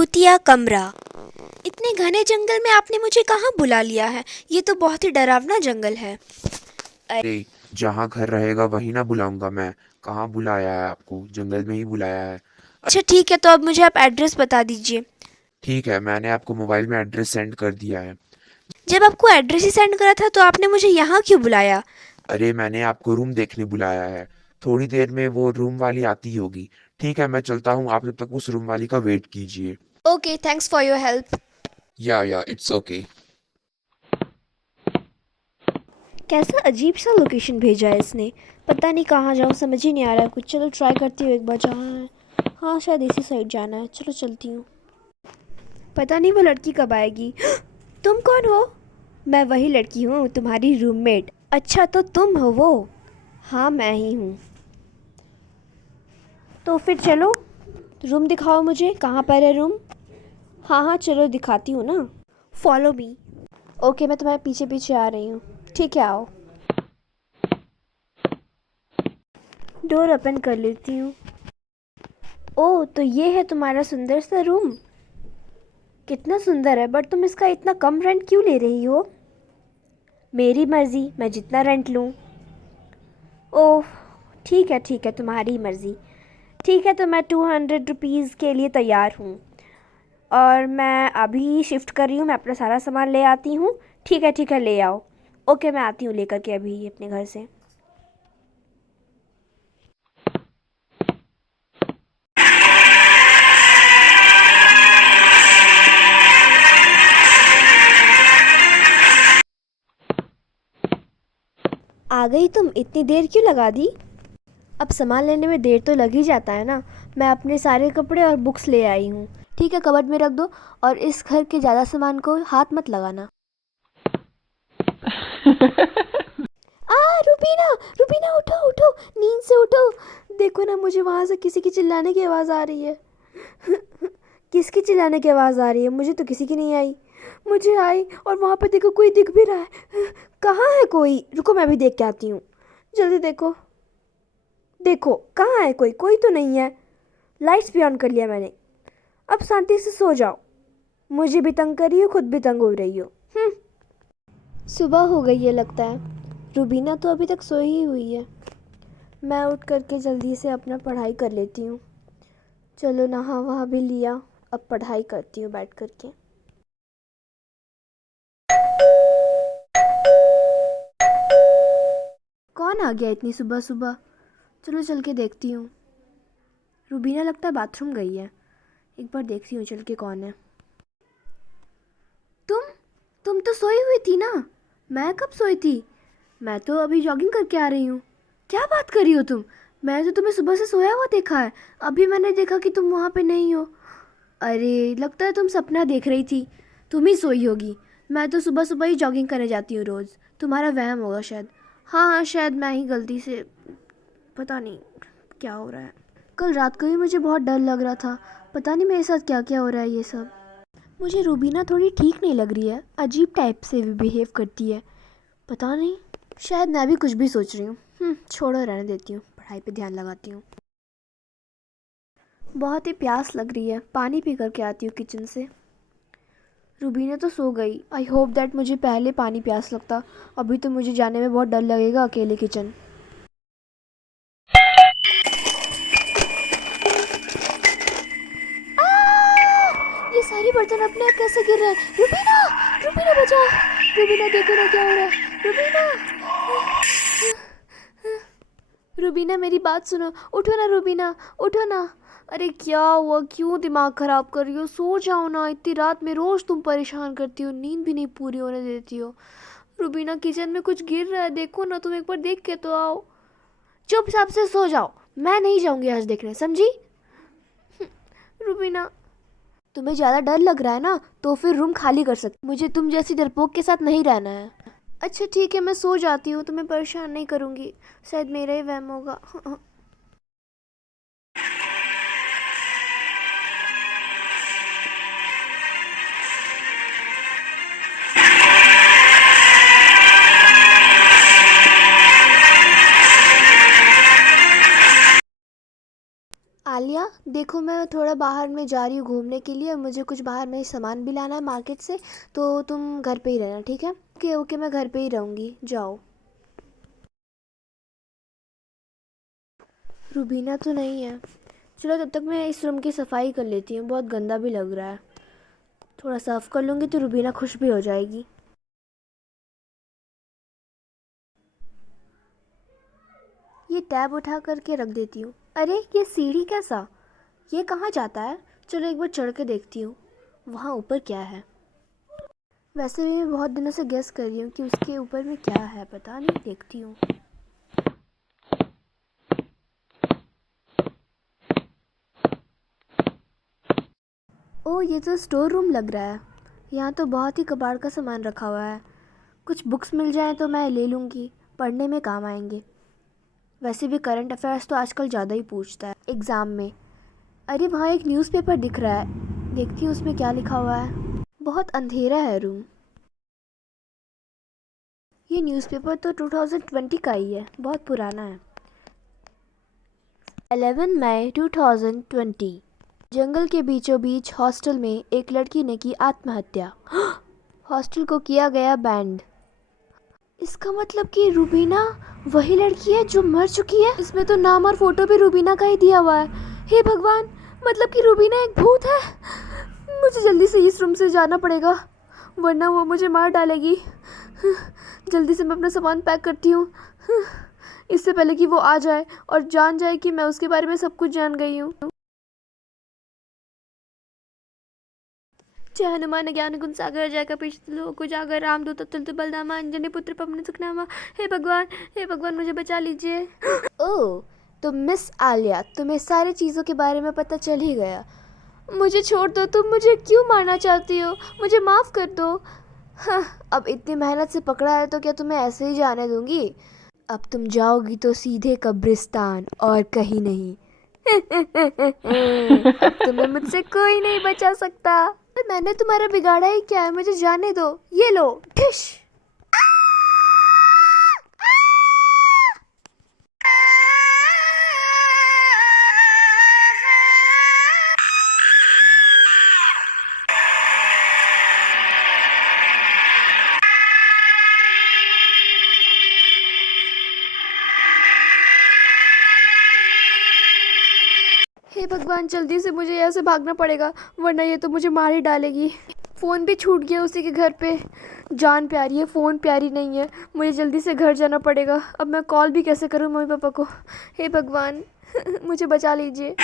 भूतिया कमरा। इतने घने जंगल में आपने मुझे कहाँ बुला लिया है? ये तो बहुत ही डरावना जंगल है। अरे, जहाँ घर रहेगा वहीं ना बुलाऊंगा मैं। कहाँ बुलाया है आपको? जंगल में ही बुलाया है। अच्छा ठीक है, तो अब मुझे आप एड्रेस बता दीजिए। ठीक है, मैंने आपको मोबाइल में एड्रेस सेंड कर दिया है। जब आपको एड्रेस ही सेंड करा था तो आपने मुझे यहाँ क्यों बुलाया? अरे, मैंने आपको रूम देखने बुलाया है। थोड़ी देर में वो रूम वाली आती होगी। ठीक है, मैं चलता हूँ। आप जब तक उस रूम वाली का वेट कीजिए। Okay, thanks for your help. या इट्स ओके। कैसा अजीब सा लोकेशन भेजा है इसने। पता नहीं कहाँ जाऊँ, समझ ही नहीं आ रहा है कुछ। चलो ट्राई करती हूँ एक बार। जहाँ है, हाँ शायद इसी साइड जाना है। चलो चलती हूँ। पता नहीं वो लड़की कब आएगी। तुम कौन हो? मैं वही लड़की हूँ, तुम्हारी रूममेट। अच्छा तो तुम हो वो? हाँ मैं ही हूँ। तो फिर चलो, रूम दिखाओ मुझे, कहाँ पर है रूम? हाँ हाँ चलो दिखाती हूँ ना। Follow me. ओके, मैं तुम्हारे पीछे पीछे आ रही हूँ। ठीक है आओ। डोर ओपन कर लेती हूँ। ओह, तो ये है तुम्हारा सुंदर सा रूम। कितना सुंदर है, बट तुम इसका इतना कम रेंट क्यों ले रही हो? मेरी मर्जी, मैं जितना रेंट लूँ। ओह ठीक है तुम्हारी मर्जी। ठीक है, तो मैं 200 रुपीज़ के लिए तैयार हूँ। और मैं अभी शिफ्ट कर रही हूँ, मैं अपना सारा सामान ले आती हूँ। ठीक है ले आओ। ओके, मैं आती हूँ लेकर के अभी अपने घर से। आ गई तुम? इतनी देर क्यों लगा दी? अब सामान लेने में देर तो लग ही जाता है ना। मैं अपने सारे कपड़े और बुक्स ले आई हूँ। ठीक है, कबर्ड में रख दो। और इस घर के ज़्यादा सामान को हाथ मत लगाना। आ रुबीना, रुबीना उठो उठो, नींद से उठो। देखो ना, मुझे वहाँ से किसी की चिल्लाने की आवाज़ आ रही है। किसकी चिल्लाने की आवाज़ आ रही है? मुझे तो किसी की नहीं आई। मुझे आई, और वहाँ पे देखो कोई दिख भी रहा है। कहाँ है कोई? रुको मैं भी देख के आती हूँ। जल्दी देखो। देखो कहाँ है कोई? कोई तो नहीं है। लाइट्स भी ऑन कर लिया मैंने। अब शांति से सो जाओ। मुझे भी तंग कर रही हो, खुद भी तंग हो रही हो। सुबह हो गई है लगता है। रुबीना तो अभी तक सोई ही हुई है। मैं उठ करके जल्दी से अपना पढ़ाई कर लेती हूँ। चलो नहा वहा भी लिया, अब पढ़ाई करती हूँ बैठ करके। कौन आ गया इतनी सुबह सुबह? चलो चल के देखती हूँ। रुबीना लगता है बाथरूम गई है। एक बार देखती हूँ चल के कौन है। तुम तुम तो सोई हुई थी ना। मैं कब सोई थी? मैं तो अभी जॉगिंग करके आ रही हूँ। क्या बात कर रही हो तुम? मैं तो तुम्हें सुबह से सोया हुआ देखा है। अभी मैंने देखा कि तुम वहाँ पे नहीं हो। अरे लगता है तुम सपना देख रही थी। तुम ही सोई होगी। मैं तो सुबह सुबह ही जॉगिंग करने जाती हूँ रोज़। तुम्हारा वहम होगा शायद। हाँ हाँ शायद मैं ही गलती से। पता नहीं क्या हो रहा है। कल रात को ही मुझे बहुत डर लग रहा था। पता नहीं मेरे साथ क्या क्या हो रहा है ये सब। मुझे रूबीना थोड़ी ठीक नहीं लग रही है। अजीब टाइप से भी बिहेव करती है। पता नहीं, शायद मैं भी कुछ भी सोच रही हूँ। छोड़ो, रहने देती हूँ, पढ़ाई पे ध्यान लगाती हूँ। बहुत ही प्यास लग रही है, पानी पी करके आती हूँ किचन से। रूबीना तो सो गई। आई होप दैट मुझे पहले पानी प्यास लगता। अभी तो मुझे जाने में बहुत डर लगेगा अकेले किचन। ये सारी बर्तन अपने आप कैसे गिर रहे हैं? रूबीना, रूबीना बचाओ। रूबीना देखो ना क्या हो रहा है। रूबीना, रूबीना मेरी बात सुनो। उठो ना रूबीना, उठो ना। अरे क्या हुआ? क्यों दिमाग ख़राब कर रही हो? सो जाओ ना। इतनी रात में रोज़ तुम परेशान करती हो, नींद भी नहीं पूरी होने देती हो। रूबीना किचन में कुछ गिर रहा है, देखो ना, तुम एक बार देख के तो आओ। चुपचाप से सो जाओ। मैं नहीं जाऊंगी आज देखने, समझी? रूबीना, तुम्हें ज़्यादा डर लग रहा है ना, तो फिर रूम खाली कर सकते। मुझे तुम जैसी डरपोक के साथ नहीं रहना है। अच्छा ठीक है, मैं सो जाती हूँ, तुम्हें परेशान नहीं करूँगी। शायद मेरा ही वहम होगा। आलिया, देखो मैं थोड़ा बाहर में जा रही हूँ घूमने के लिए, मुझे कुछ बाहर में सामान भी लाना है मार्केट से, तो तुम घर पे ही रहना, ठीक है? ओके ओके, मैं घर पे ही रहूँगी, जाओ। रूबीना तो नहीं है। चलो तब तक मैं इस रूम की सफाई कर लेती हूँ, बहुत गंदा भी लग रहा है। थोड़ा साफ कर लूँगी तो रूबीना खुश भी हो जाएगी। ये टैब उठा करके रख देती हूँ। अरे ये सीढ़ी कैसा, ये कहाँ जाता है? चलो एक बार चढ़ के देखती हूँ वहाँ ऊपर क्या है। वैसे भी मैं बहुत दिनों से गेस कर रही हूँ कि उसके ऊपर में क्या है, पता नहीं, देखती हूँ। ओह, ये तो स्टोर रूम लग रहा है। यहाँ तो बहुत ही कबाड़ का सामान रखा हुआ है। कुछ बुक्स मिल जाएं तो मैं ले लूँगी, पढ़ने में काम आएंगे। वैसे भी करंट अफेयर्स तो आजकल ज़्यादा ही पूछता है एग्ज़ाम में। अरे वहाँ एक न्यूज़पेपर दिख रहा है, देखती हूँ उसमें क्या लिखा हुआ है। बहुत अंधेरा है रूम। ये न्यूज़पेपर तो 2020 का ही है, बहुत पुराना है। 11 मई 2020। जंगल के बीचों बीच हॉस्टल में एक लड़की ने की आत्महत्या। हॉस्टल को किया गया बैंड। इसका मतलब कि रूबीना वही लड़की है जो मर चुकी है। इसमें तो नाम और फोटो भी रूबीना का ही दिया हुआ है। हे भगवान, मतलब कि रूबीना एक भूत है। मुझे जल्दी से इस रूम से जाना पड़ेगा, वरना वो मुझे मार डालेगी। जल्दी से मैं अपना सामान पैक करती हूँ, इससे पहले कि वो आ जाए और जान जाए कि मैं उसके बारे में सब कुछ जान गई हूँ। जय हनुमान ज्ञान गुण सागर, जय कपीश लोक उजागर, रामदूत अतुलित बलधामा, अंजनी पुत्र पवन सुखनामा। हे भगवान मुझे बचा लीजिए। ओह, तो मिस आलिया, तुम्हें सारी चीज़ों के बारे में पता चल ही गया। मुझे छोड़ दो, तुम मुझे क्यों मारना चाहती हो? मुझे माफ़ कर दो। हाँ, अब इतनी मेहनत से पकड़ा है तो क्या तुम्हें ऐसे ही जाने दूंगी? अब तुम जाओगी तो सीधे कब्रिस्तान और कहीं नहीं। अब तुम्हें मुझसे कोई नहीं बचा सकता। मैंने तुम्हारा बिगाड़ा ही क्या है, मुझे जाने दो। ये लो, ठिश। हे भगवान, जल्दी से मुझे यहाँ से भागना पड़ेगा, वरना ये तो मुझे मार ही डालेगी। फ़ोन भी छूट गया उसी के घर पे। जान प्यारी है, फ़ोन प्यारी नहीं है। मुझे जल्दी से घर जाना पड़ेगा। अब मैं कॉल भी कैसे करूँ मम्मी पापा को? हे भगवान, मुझे बचा लीजिए।